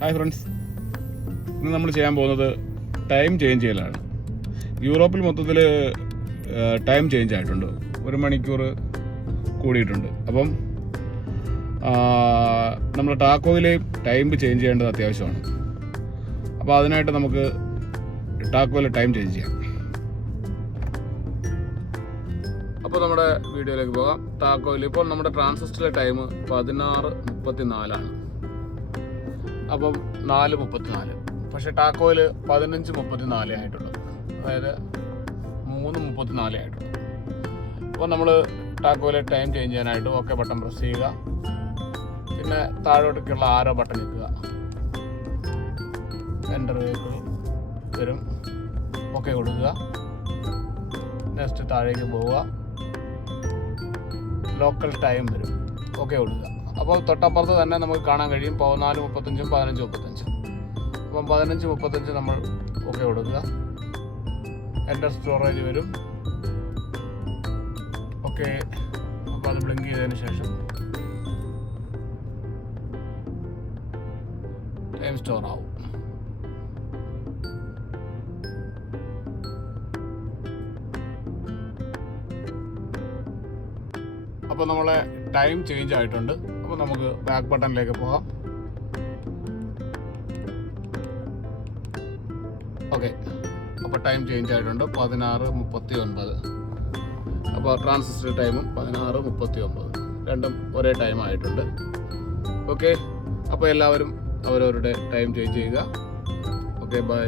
Hi friends, ഇന്ന് നമ്മൾ ചെയ്യാൻ പോകുന്നത് ടൈം ചേഞ്ച് ചെയ്യലാണ്. യൂറോപ്പിൽ മൊത്തത്തിൽ ടൈം ചേഞ്ച് ആയിട്ടുണ്ട്, 1 മണിക്കൂർ കൂടിയിട്ടുണ്ട്. അപ്പം നമ്മുടെ ടാക്കോയിൽ ടൈം ചേഞ്ച് ചെയ്യേണ്ടത് അത്യാവശ്യമാണ്. അപ്പോൾ അതിനായിട്ട് നമുക്ക് ടാക്കോയിൽ ടൈം ചേഞ്ച് ചെയ്യാം. അപ്പോൾ നമ്മുടെ വീഡിയോയിലേക്ക് പോകാം. ടാക്കോയിൽ ഇപ്പോൾ നമ്മുടെ ട്രാൻസിസ്റ്ററിലെ ടൈം 16:34 അപ്പം 4:34. പക്ഷേ ടാക്കോയിൽ 15:34 ആയിട്ടുള്ളൂ, അതായത് 3:34 ആയിട്ടുള്ളൂ. അപ്പോൾ നമ്മൾ ടാക്കോയിൽ ടൈം ചേഞ്ച് ചെയ്യാനായിട്ട് ഓക്കെ ബട്ടൺ പ്രസ് ചെയ്യുക. പിന്നെ താഴോട്ടേക്കുള്ള ആരോ ബട്ടൺ നിൽക്കുക, എൻ്റർ വരും, ഓക്കെ കൊടുക്കുക. നെക്സ്റ്റ് താഴേക്ക് പോവുക, ലോക്കൽ ടൈം വരും, ഓക്കെ കൊടുക്കുക. അപ്പോൾ തൊട്ടപ്പുറത്ത് തന്നെ നമുക്ക് കാണാൻ കഴിയും 14:35, 15:35. അപ്പം 15:35 നമ്മൾ ഓക്കെ കൊടുക്കുക. എൻ്റർ സ്റ്റോറേജ് വരും, ഓക്കെ. അപ്പോൾ അത് ബ്ലിങ്ക് ചെയ്തതിന് ശേഷം ടൈം സ്റ്റോർ ആവും. അപ്പോൾ നമ്മളെ ടൈം ചേഞ്ച് ആയിട്ടുണ്ട്. അപ്പോൾ നമുക്ക് ബാക്ക് ബട്ടണിലേക്ക് പോകാം. ഓക്കെ, അപ്പോൾ ടൈം ചേഞ്ച് ആയിട്ടുണ്ട് 16:39. അപ്പോൾ ട്രാൻസിസ്റ്റർ ടൈമും 16:39 രണ്ടും ഒരേ ടൈം ആയിട്ടുണ്ട്. ഓക്കെ, അപ്പോൾ എല്ലാവരും അവരവരുടെ ടൈം ചേഞ്ച് ചെയ്യുക. Okay, by.